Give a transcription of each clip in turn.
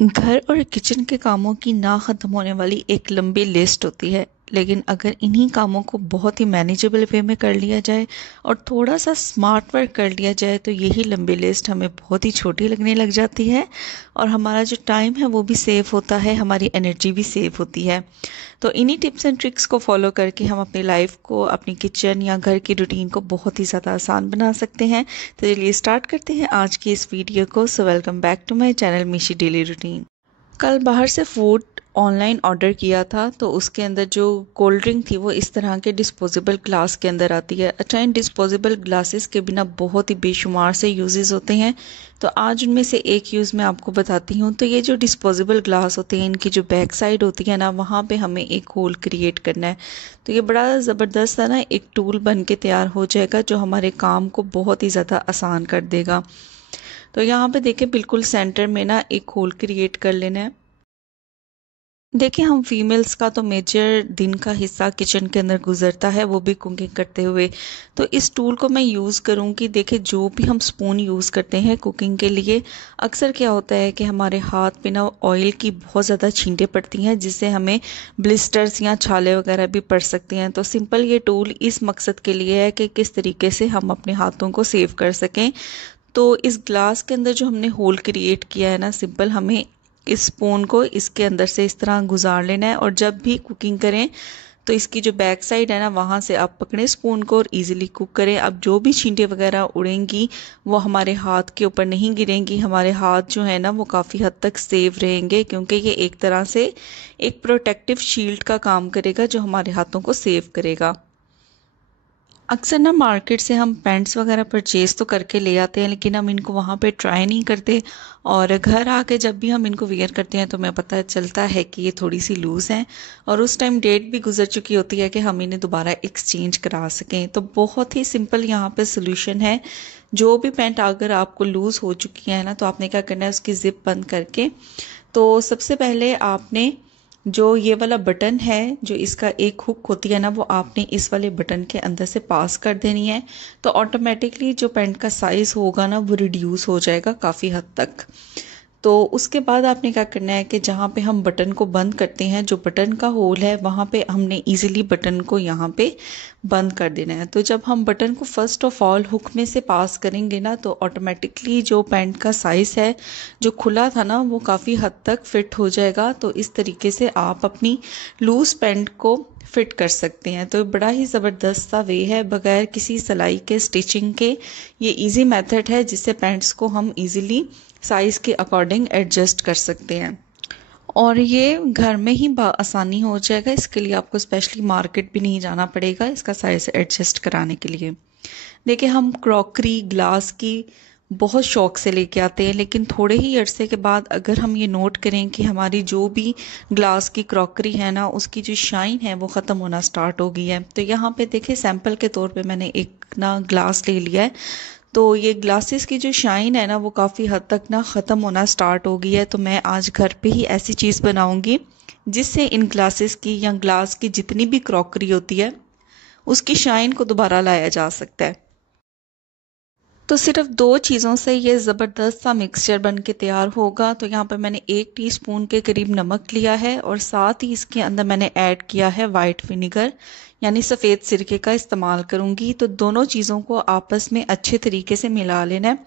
घर और किचन के कामों की ना ख़त्म होने वाली एक लंबी लिस्ट होती है। लेकिन अगर इन्हीं कामों को बहुत ही मैनेजेबल वे में कर लिया जाए और थोड़ा सा स्मार्ट वर्क कर लिया जाए तो यही लंबी लिस्ट हमें बहुत ही छोटी लगने लग जाती है और हमारा जो टाइम है वो भी सेव होता है, हमारी एनर्जी भी सेव होती है। तो इन्हीं टिप्स एंड ट्रिक्स को फॉलो करके हम अपनी लाइफ को, अपनी किचन या घर की रूटीन को बहुत ही ज़्यादा आसान बना सकते हैं। तो चलिए स्टार्ट करते हैं आज की इस वीडियो को। So welcome back to my channel Meeshi daily routine. कल बाहर से फूड ऑनलाइन ऑर्डर किया था तो उसके अंदर जो कोल्ड ड्रिंक थी वो इस तरह के डिस्पोजेबल ग्लास के अंदर आती है। अच्छा, इन डिस्पोजेबल ग्लासेस के बिना बहुत ही बेशुमार से यूजेस होते हैं, तो आज उनमें से एक यूज़ मैं आपको बताती हूँ। तो ये जो डिस्पोजेबल ग्लास होते हैं, इनकी जो बैक साइड होती है ना, वहाँ पे हमें एक होल क्रिएट करना है। तो ये बड़ा ज़बरदस्त सा ना एक टूल बन के तैयार हो जाएगा जो हमारे काम को बहुत ही ज़्यादा आसान कर देगा। तो यहाँ पे देखिए बिल्कुल सेंटर में ना एक होल क्रिएट कर लेना है। देखिए, हम फीमेल्स का तो मेजर दिन का हिस्सा किचन के अंदर गुजरता है, वो भी कुकिंग करते हुए। तो इस टूल को मैं यूज़ करूँगी। देखिए, जो भी हम स्पून यूज़ करते हैं कुकिंग के लिए, अक्सर क्या होता है कि हमारे हाथ पे ना ऑयल की बहुत ज़्यादा छींटे पड़ती हैं, जिससे हमें ब्लिस्टर्स या छाले वगैरह भी पड़ सकती हैं। तो सिंपल ये टूल इस मकसद के लिए है कि किस तरीके से हम अपने हाथों को सेव कर सकें। तो इस ग्लास के अंदर जो हमने होल क्रिएट किया है ना, सिंपल हमें इस स्पून को इसके अंदर से इस तरह गुजार लेना है और जब भी कुकिंग करें तो इसकी जो बैक साइड है ना, वहाँ से आप पकड़ें स्पून को और इजीली कुक करें। अब जो भी छींटे वगैरह उड़ेंगी वो हमारे हाथ के ऊपर नहीं गिरेंगी। हमारे हाथ जो है ना वो काफ़ी हद तक सेफ रहेंगे, क्योंकि ये एक तरह से एक प्रोटेक्टिव शील्ड का काम करेगा जो हमारे हाथों को सेव करेगा। अक्सर ना मार्केट से हम पैंट्स वगैरह परचेज़ तो करके ले आते हैं, लेकिन हम इनको वहाँ पे ट्राई नहीं करते और घर आके जब भी हम इनको वेयर करते हैं तो हमें पता चलता है कि ये थोड़ी सी लूज़ हैं और उस टाइम डेट भी गुजर चुकी होती है कि हम इन्हें दोबारा एक्सचेंज करा सकें। तो बहुत ही सिंपल यहाँ पे सोल्यूशन है। जो भी पैंट अगर आपको लूज़ हो चुकी है ना, तो आपने क्या करना है, उसकी ज़िप बंद करके तो सबसे पहले आपने जो ये वाला बटन है, जो इसका एक हुक होती है ना, वो आपने इस वाले बटन के अंदर से पास कर देनी है। तो ऑटोमेटिकली जो पैंट का साइज़ होगा ना वो रिड्यूस हो जाएगा काफ़ी हद तक। तो उसके बाद आपने क्या करना है कि जहाँ पे हम बटन को बंद करते हैं, जो बटन का होल है, वहाँ पे हमने इजीली बटन को यहाँ पे बंद कर देना है। तो जब हम बटन को फर्स्ट ऑफ ऑल हुक में से पास करेंगे ना, तो ऑटोमेटिकली जो पैंट का साइज़ है जो खुला था ना वो काफ़ी हद तक फिट हो जाएगा। तो इस तरीके से आप अपनी लूज़ पैंट को फिट कर सकते हैं। तो बड़ा ही ज़बरदस्त सा वे है, बगैर किसी सिलाई के, स्टिचिंग के। ये इजी मेथड है जिससे पैंट्स को हम इजीली साइज़ के अकॉर्डिंग एडजस्ट कर सकते हैं और ये घर में ही आसानी हो जाएगा। इसके लिए आपको स्पेशली मार्केट भी नहीं जाना पड़ेगा इसका साइज़ एडजस्ट कराने के लिए। देखिए, हम क्रॉकरी, ग्लास की बहुत शौक से लेके आते हैं, लेकिन थोड़े ही अरसे के बाद अगर हम ये नोट करें कि हमारी जो भी ग्लास की क्रॉकरी है ना, उसकी जो शाइन है वो ख़त्म होना स्टार्ट हो गई है। तो यहाँ पे देखिए, सैंपल के तौर पे मैंने एक ना ग्लास ले लिया है। तो ये ग्लासेस की जो शाइन है ना वो काफ़ी हद तक ना ख़त्म होना स्टार्ट हो गई है। तो मैं आज घर पे ही ऐसी चीज़ बनाऊंगी जिससे इन ग्लासेस की या ग्लास की जितनी भी क्रॉकरी होती है उसकी शाइन को दोबारा लाया जा सकता है। तो सिर्फ दो चीज़ों से ये ज़बरदस्त सा मिक्सचर बन के तैयार होगा। तो यहाँ पर मैंने 1 टीस्पून के करीब नमक लिया है और साथ ही इसके अंदर मैंने ऐड किया है वाइट विनेगर, यानी सफ़ेद सिरके का इस्तेमाल करूँगी। तो दोनों चीज़ों को आपस में अच्छे तरीके से मिला लेना है।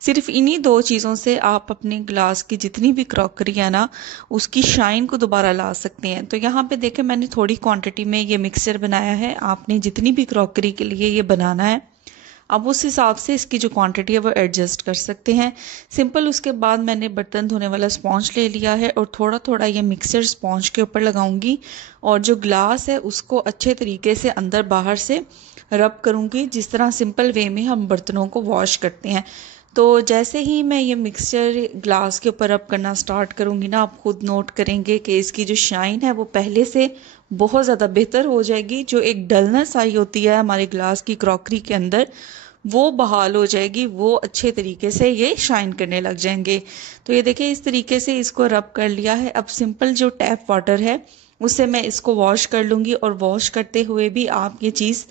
सिर्फ इन्हीं दो चीज़ों से आप अपने ग्लास की जितनी भी क्रॉकरी है ना उसकी शाइन को दोबारा ला सकते हैं। तो यहाँ पे देखें, मैंने थोड़ी क्वांटिटी में ये मिक्सचर बनाया है। आपने जितनी भी क्रॉकरी के लिए ये बनाना है, अब उस हिसाब से इसकी जो क्वांटिटी है वो एडजस्ट कर सकते हैं। सिंपल उसके बाद मैंने बर्तन धोने वाला स्पॉन्ज ले लिया है और थोड़ा थोड़ा ये मिक्सर स्पॉन्ज के ऊपर लगाऊंगी और जो ग्लास है उसको अच्छे तरीके से अंदर बाहर से रब करूंगी, जिस तरह सिंपल वे में हम बर्तनों को वॉश करते हैं। तो जैसे ही मैं ये मिक्सचर ग्लास के ऊपर रब करना स्टार्ट करूंगी ना, आप खुद नोट करेंगे कि इसकी जो शाइन है वो पहले से बहुत ज़्यादा बेहतर हो जाएगी। जो एक डलनेस आई होती है हमारे ग्लास की क्रॉकरी के अंदर, वो बहाल हो जाएगी, वो अच्छे तरीके से ये शाइन करने लग जाएंगे। तो ये देखिए, इस तरीके से इसको रब कर लिया है। अब सिंपल जो टैप वाटर है उससे मैं इसको वॉश कर लूँगी और वॉश करते हुए भी आप ये चीज़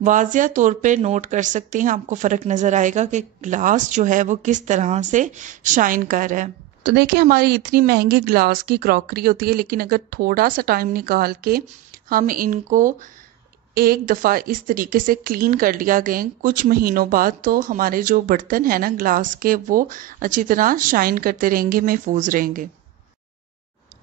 वाज़िया तौर पे नोट कर सकते हैं। आपको फ़र्क नज़र आएगा कि ग्लास जो है वो किस तरह से शाइन कर रहा है। तो देखिए हमारी इतनी महंगी ग्लास की क्रॉकरी होती है, लेकिन अगर थोड़ा सा टाइम निकाल के हम इनको एक दफ़ा इस तरीके से क्लीन कर लिया गए कुछ महीनों बाद, तो हमारे जो बर्तन हैं ना ग्लास के, वो अच्छी तरह शाइन करते रहेंगे, महफूज रहेंगे।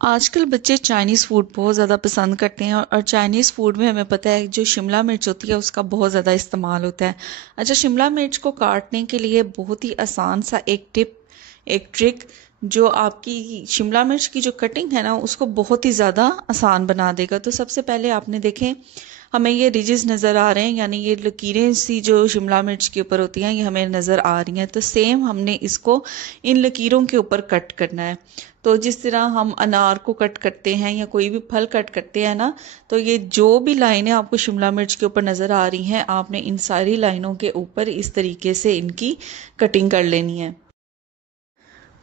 आजकल बच्चे चाइनीज़ फूड बहुत ज़्यादा पसंद करते हैं, और चाइनीज़ फूड में हमें पता है जो शिमला मिर्च होती है उसका बहुत ज़्यादा इस्तेमाल होता है। अच्छा, शिमला मिर्च को काटने के लिए बहुत ही आसान सा एक टिप, एक ट्रिक, जो आपकी शिमला मिर्च की जो कटिंग है ना उसको बहुत ही ज़्यादा आसान बना देगा। तो सबसे पहले आपने देखें, हमें ये रिजेस नज़र आ रहे हैं, यानी ये लकीरें सी जो शिमला मिर्च के ऊपर होती हैं ये हमें नज़र आ रही हैं। तो सेम हमने इसको इन लकीरों के ऊपर कट करना है। तो जिस तरह हम अनार को कट करते हैं या कोई भी फल कट करते हैं ना, तो ये जो भी लाइनें आपको शिमला मिर्च के ऊपर नज़र आ रही हैं, आपने इन सारी लाइनों के ऊपर इस तरीके से इनकी कटिंग कर लेनी है।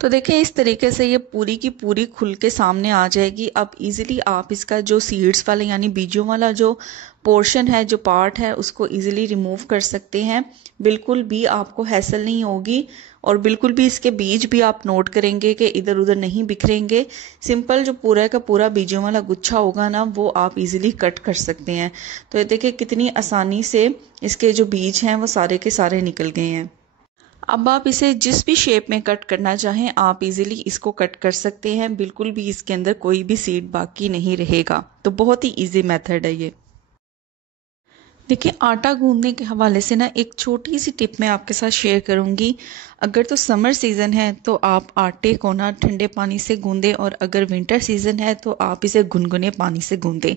तो देखें इस तरीके से ये पूरी की पूरी खुल के सामने आ जाएगी। अब इजीली आप इसका जो सीड्स वाले यानी बीजों वाला जो पोर्शन है, जो पार्ट है, उसको इजीली रिमूव कर सकते हैं। बिल्कुल भी आपको हैसल नहीं होगी, और बिल्कुल भी इसके बीज भी आप नोट करेंगे कि इधर उधर नहीं बिखरेंगे। सिंपल जो पूरा का पूरा बीजों वाला गुच्छा होगा ना, वो आप इजीली कट कर सकते हैं। तो ये देखिए कितनी आसानी से इसके जो बीज हैं वो सारे के सारे निकल गए हैं। अब आप इसे जिस भी शेप में कट करना चाहें आप इजीली इसको कट कर सकते हैं, बिल्कुल भी इसके अंदर कोई भी सीड बाकी नहीं रहेगा। तो बहुत ही इजी मेथड है ये। देखिए आटा गूंदने के हवाले से ना एक छोटी सी टिप मैं आपके साथ शेयर करूंगी। अगर तो समर सीज़न है तो आप आटे को ना ठंडे पानी से गूंदें, और अगर विंटर सीज़न है तो आप इसे गुनगुने पानी से गूंदें।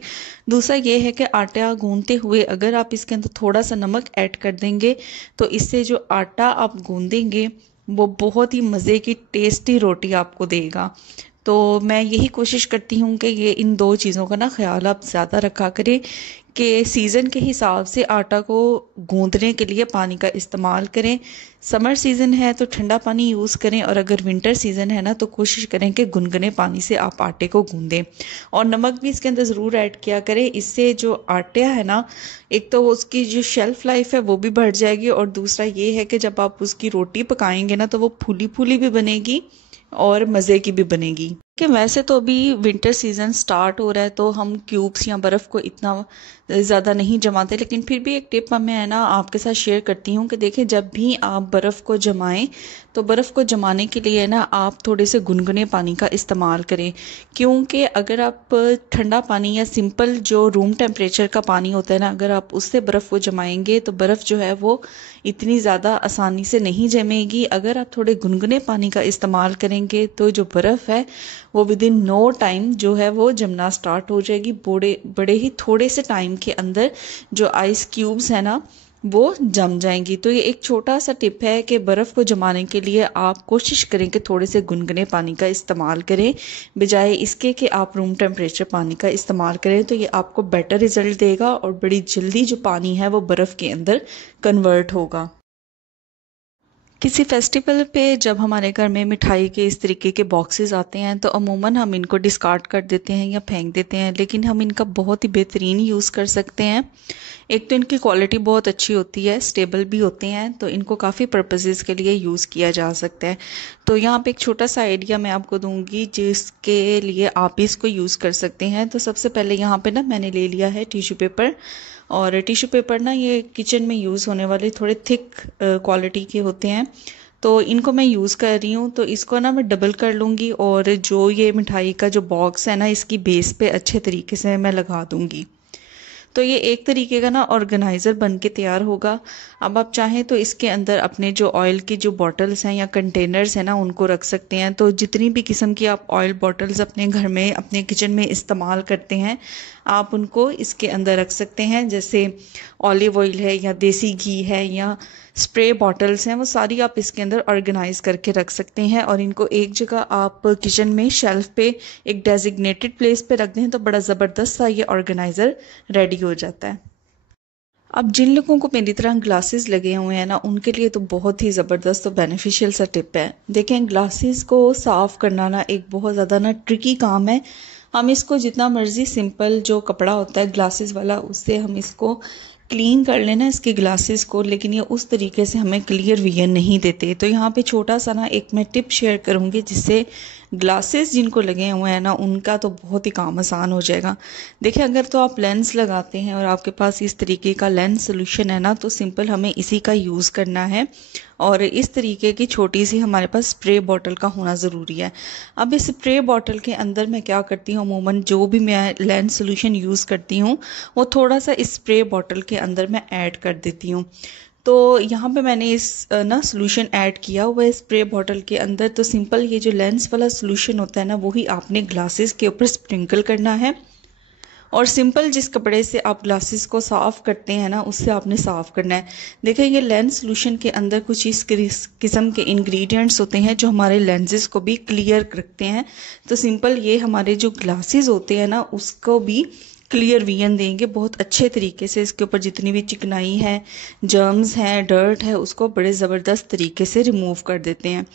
दूसरा ये है कि आटा गूंदते हुए अगर आप इसके अंदर थोड़ा सा नमक ऐड कर देंगे, तो इससे जो आटा आप गूंदेंगे वो बहुत ही मज़े की टेस्टी रोटी आपको देगा। तो मैं यही कोशिश करती हूँ कि ये इन दो चीज़ों का ना ख्याल आप ज़्यादा रखा करें कि सीज़न के हिसाब से आटा को गूंदने के लिए पानी का इस्तेमाल करें। समर सीज़न है तो ठंडा पानी यूज़ करें, और अगर विंटर सीज़न है ना तो कोशिश करें कि गुनगुने पानी से आप आटे को गूंदें। और नमक भी इसके अंदर ज़रूर ऐड किया करें, इससे जो आटा है ना, एक तो उसकी जो शेल्फ़ लाइफ है वो भी बढ़ जाएगी, और दूसरा ये है कि जब आप उसकी रोटी पकाएंगे ना तो वो फूली फूली भी बनेगी और मज़े की भी बनेगी। कि वैसे तो अभी विंटर सीज़न स्टार्ट हो रहा है तो हम क्यूब्स या बर्फ़ को इतना ज़्यादा नहीं जमाते, लेकिन फिर भी एक टिप मैं है ना आपके साथ शेयर करती हूँ कि देखिए जब भी आप बर्फ़ को जमाएं तो बर्फ़ को जमाने के लिए ना आप थोड़े से गुनगुने पानी का इस्तेमाल करें। क्योंकि अगर आप ठंडा पानी या सिंपल जो रूम टेम्परेचर का पानी होता है ना, अगर आप उससे बर्फ़ को जमाएंगे तो बर्फ़ जो है वो इतनी ज़्यादा आसानी से नहीं जमेगी। अगर आप थोड़े गुनगुने पानी का इस्तेमाल करेंगे तो जो बर्फ़ है वो विद इन नो टाइम जो है वो जमना स्टार्ट हो जाएगी। बड़े बड़े ही थोड़े से टाइम के अंदर जो आइस क्यूब्स है ना वो जम जाएंगी। तो ये एक छोटा सा टिप है कि बर्फ़ को जमाने के लिए आप कोशिश करें कि थोड़े से गुनगुने पानी का इस्तेमाल करें, बजाय इसके कि आप रूम टेम्परेचर पानी का इस्तेमाल करें। तो ये आपको बेटर रिजल्ट देगा, और बड़ी जल्दी जो पानी है वो बर्फ़ के अंदर कन्वर्ट होगा। किसी फेस्टिवल पे जब हमारे घर में मिठाई के इस तरीके के बॉक्सेस आते हैं तो अमूमन हम इनको डिस्कार्ड कर देते हैं या फेंक देते हैं, लेकिन हम इनका बहुत ही बेहतरीन यूज़ कर सकते हैं। एक तो इनकी क्वालिटी बहुत अच्छी होती है, स्टेबल भी होते हैं, तो इनको काफ़ी पर्पसेस के लिए यूज़ किया जा सकता है। तो यहाँ पे एक छोटा सा आइडिया मैं आपको दूंगी जिसके लिए आप भी इसको यूज़ कर सकते हैं। तो सबसे पहले यहाँ पे ना मैंने ले लिया है टिश्यू पेपर, और टिश्यू पेपर ना ये किचन में यूज़ होने वाले थोड़े थिक क्वालिटी के होते हैं, तो इनको मैं यूज़ कर रही हूँ। तो इसको ना मैं डबल कर लूँगी, और जो ये मिठाई का जो बॉक्स है ना इसकी बेस पे अच्छे तरीके से मैं लगा दूँगी। तो ये एक तरीके का ना ऑर्गेनाइज़र बन के तैयार होगा। अब आप चाहें तो इसके अंदर अपने जो ऑयल की जो बॉटल्स हैं या कंटेनर्स हैं ना उनको रख सकते हैं। तो जितनी भी किस्म की आप ऑयल बॉटल्स अपने घर में अपने किचन में इस्तेमाल करते हैं आप उनको इसके अंदर रख सकते हैं। जैसे ऑलिव ऑयल है या देसी घी है या स्प्रे बॉटल्स हैं, वो सारी आप इसके अंदर ऑर्गेनाइज करके रख सकते हैं, और इनको एक जगह आप किचन में शेल्फ पे एक डेजिग्नेटेड प्लेस पे रख दें तो बड़ा ज़बरदस्त सा ये ऑर्गेनाइज़र रेडी हो जाता है। अब जिन लोगों को मेरी तरह ग्लासेस लगे हुए हैं ना उनके लिए तो बहुत ही ज़बरदस्त और बेनिफिशियल सा टिप है। देखें ग्लासेस को साफ़ करना ना एक बहुत ज़्यादा ना ट्रिकी काम है। हम इसको जितना मर्ज़ी सिंपल जो कपड़ा होता है ग्लासेस वाला उससे हम इसको क्लीन कर लेना इसके ग्लासेस को, लेकिन ये उस तरीके से हमें क्लियर विजन नहीं देते। तो यहाँ पे छोटा सा ना एक मैं टिप शेयर करूँगी जिससे ग्लासेस जिनको लगे हुए हैं ना उनका तो बहुत ही काम आसान हो जाएगा। देखिए, अगर तो आप लेंस लगाते हैं और आपके पास इस तरीके का लेंस सोल्यूशन है ना, तो सिंपल हमें इसी का यूज़ करना है। और इस तरीके की छोटी सी हमारे पास स्प्रे बॉटल का होना ज़रूरी है। अब इस स्प्रे बॉटल के अंदर मैं क्या करती हूँ, अमूमन जो भी मैं लेंस सोल्यूशन यूज़ करती हूँ वो थोड़ा सा इस स्प्रे बॉटल के अंदर मैं ऐड कर देती हूँ। तो यहाँ पे मैंने इस ना सोल्यूशन ऐड किया हुआ है स्प्रे बॉटल के अंदर। तो सिंपल ये जो लेंस वाला सोल्यूशन होता है ना, वही आपने ग्लासेस के ऊपर स्प्रिंकल करना है। और सिंपल जिस कपड़े से आप ग्लासेस को साफ़ करते हैं ना, उससे आपने साफ़ करना है। देखिए, ये लेंस सोल्यूशन के अंदर कुछ इस किस्म के इंग्रेडिएंट्स होते हैं जो हमारे लेंसेज को भी क्लियर रखते हैं। तो सिंपल ये हमारे जो ग्लासेस होते हैं ना, उसको भी क्लियर विजन देंगे बहुत अच्छे तरीके से। इसके ऊपर जितनी भी चिकनाई है, जर्म्स हैं, डर्ट है, उसको बड़े ज़बरदस्त तरीके से रिमूव कर देते हैं।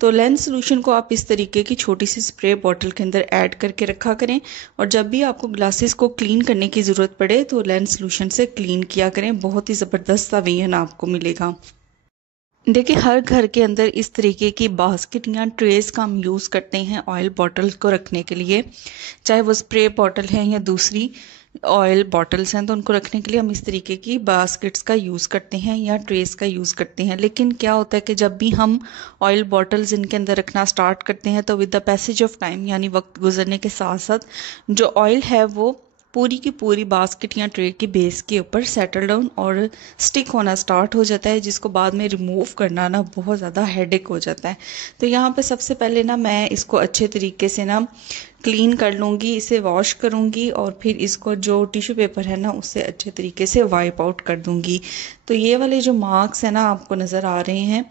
तो लेंस सोल्यूशन को आप इस तरीके की छोटी सी स्प्रे बॉटल के अंदर ऐड करके रखा करें, और जब भी आपको ग्लासेस को क्लीन करने की ज़रूरत पड़े तो लेंस सोल्यूशन से क्लीन किया करें। बहुत ही ज़बरदस्त सा विजन आपको मिलेगा। देखिए, हर घर के अंदर इस तरीके की बास्केट या ट्रेस का हम यूज़ करते हैं ऑयल बॉटल को रखने के लिए, चाहे वो स्प्रे बॉटल है या दूसरी ऑयल बॉटल्स हैं। तो उनको रखने के लिए हम इस तरीके की बास्केट्स का यूज़ करते हैं या ट्रेस का यूज़ करते हैं। लेकिन क्या होता है कि जब भी हम ऑयल बॉटल्स इनके अंदर रखना स्टार्ट करते हैं तो with the passage of time, यानी वक्त गुजरने के साथ साथ, जो ऑयल है वो पूरी की पूरी बास्केट या ट्रे की बेस के ऊपर सेटल डाउन और स्टिक होना स्टार्ट हो जाता है, जिसको बाद में रिमूव करना ना बहुत ज़्यादा हेडेक हो जाता है। तो यहाँ पे सबसे पहले ना मैं इसको अच्छे तरीके से ना क्लीन कर लूँगी, इसे वॉश करूँगी और फिर इसको जो टिश्यू पेपर है ना उससे अच्छे तरीके से वाइप आउट कर दूँगी। तो ये वाले जो मार्क्स हैं ना आपको नज़र आ रहे हैं,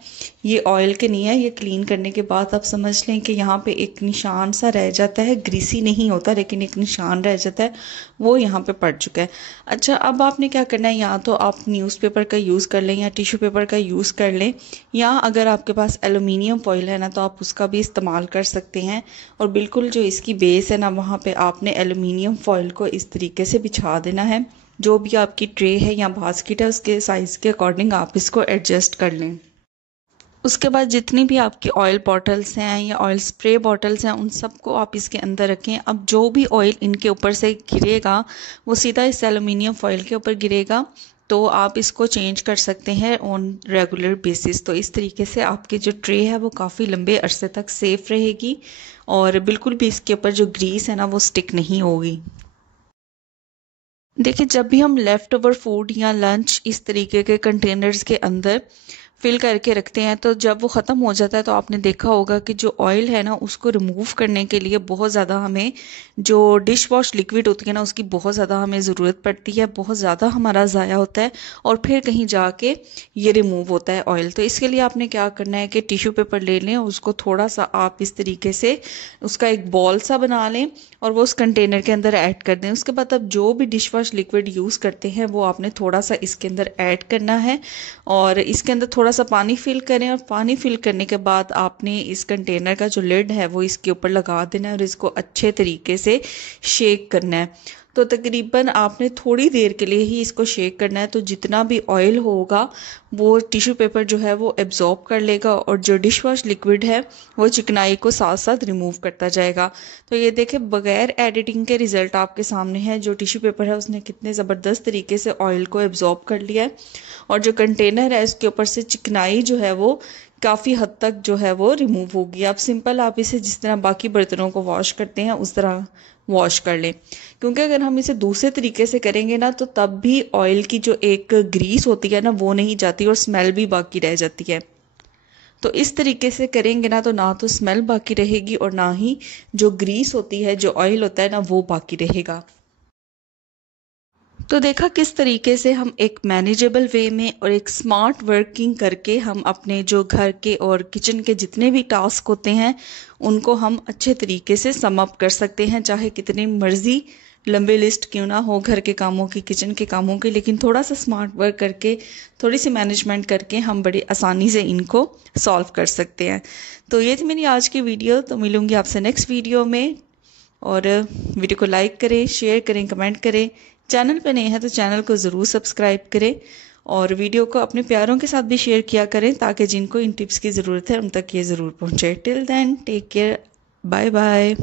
ये ऑयल के नहीं है। ये क्लीन करने के बाद आप समझ लें कि यहाँ पे एक निशान सा रह जाता है, ग्रीसी नहीं होता लेकिन एक निशान रह जाता है, वो यहाँ पे पड़ चुका है। अच्छा, अब आपने क्या करना है, या तो आप न्यूज़पेपर का यूज़ कर लें या टिश्यू पेपर का यूज़ कर लें, या अगर आपके पास एलुमिनियम फॉइल है ना तो आप उसका भी इस्तेमाल कर सकते हैं। और बिल्कुल जो इसकी बेस है ना, वहाँ पे आपने एलुमिनियम फॉइल को इस तरीके से बिछा देना है। जो भी आपकी ट्रे है या बास्केट है उसके साइज़ के अकॉर्डिंग आप इसको एडजस्ट कर लें। उसके बाद जितनी भी आपकी ऑयल बॉटल्स हैं या ऑयल स्प्रे बॉटल्स हैं, उन सबको आप इसके अंदर रखें। अब जो भी ऑयल इनके ऊपर से गिरेगा वो सीधा इस एलुमिनियम फॉइल के ऊपर गिरेगा। तो आप इसको चेंज कर सकते हैं ऑन रेगुलर बेसिस। तो इस तरीके से आपकी जो ट्रे है वो काफ़ी लंबे अरसे तक सेफ रहेगी और बिल्कुल भी इसके ऊपर जो ग्रीस है ना वो स्टिक नहीं होगी। देखिए, जब भी हम लेफ़्ट ओवर फूड या लंच इस तरीके के कंटेनर्स के अंदर फिल करके रखते हैं, तो जब वो ख़त्म हो जाता है तो आपने देखा होगा कि जो ऑयल है ना उसको रिमूव करने के लिए बहुत ज़्यादा हमें जो डिश वॉश लिक्विड होती है ना उसकी बहुत ज़्यादा हमें ज़रूरत पड़ती है, बहुत ज़्यादा हमारा ज़ाया होता है और फिर कहीं जाके ये रिमूव होता है ऑयल। तो इसके लिए आपने क्या करना है कि टिश्यू पेपर ले लें, उसको थोड़ा सा आप इस तरीके से उसका एक बॉल सा बना लें और वो उस कंटेनर के अंदर ऐड कर दें। उसके बाद अब जो भी डिश वॉश लिक्विड यूज़ करते हैं वो आपने थोड़ा सा इसके अंदर ऐड करना है और इसके अंदर थोड़ा सा पानी फिल करें। और पानी फिल करने के बाद आपने इस कंटेनर का जो लिड है वो इसके ऊपर लगा देना है और इसको अच्छे तरीके से शेक करना है। तो तकरीबन आपने थोड़ी देर के लिए ही इसको शेक करना है। तो जितना भी ऑयल होगा वो टिश्यू पेपर जो है वो एब्जॉर्ब कर लेगा और जो डिश वॉश लिक्विड है वो चिकनाई को साथ साथ रिमूव करता जाएगा। तो ये देखें, बगैर एडिटिंग के रिज़ल्ट आपके सामने है। जो टिश्यू पेपर है उसने कितने ज़बरदस्त तरीके से ऑयल को एब्जॉर्ब कर लिया है और जो कंटेनर है इसके ऊपर से चिकनाई जो है वो काफ़ी हद तक जो है वो रिमूव होगी। अब सिंपल आप इसे जिस तरह बाकी बर्तनों को वॉश करते हैं उस तरह वॉश कर लें, क्योंकि अगर हम इसे दूसरे तरीके से करेंगे ना तो तब भी ऑयल की जो एक ग्रीस होती है ना वो नहीं जाती और स्मेल भी बाकी रह जाती है। तो इस तरीके से करेंगे ना तो स्मेल बाकी रहेगी और ना ही जो ग्रीस होती है, जो ऑयल होता है ना, वो बाकी रहेगा। तो देखा किस तरीके से हम एक मैनेजेबल वे में और एक स्मार्ट वर्किंग करके हम अपने जो घर के और किचन के जितने भी टास्क होते हैं उनको हम अच्छे तरीके से सम अप कर सकते हैं, चाहे कितनी मर्जी लंबे लिस्ट क्यों ना हो घर के कामों की, किचन के कामों की, लेकिन थोड़ा सा स्मार्ट वर्क करके, थोड़ी सी मैनेजमेंट करके हम बड़ी आसानी से इनको सॉल्व कर सकते हैं। तो ये थी मेरी आज की वीडियो। तो मिलूंगी आपसे नेक्स्ट वीडियो में। और वीडियो को लाइक करें, शेयर करें, कमेंट करें। चैनल पे नए हैं तो चैनल को ज़रूर सब्सक्राइब करें और वीडियो को अपने प्यारों के साथ भी शेयर किया करें ताकि जिनको इन टिप्स की ज़रूरत है उन तक ये ज़रूर पहुँचे। Till then take care, bye bye.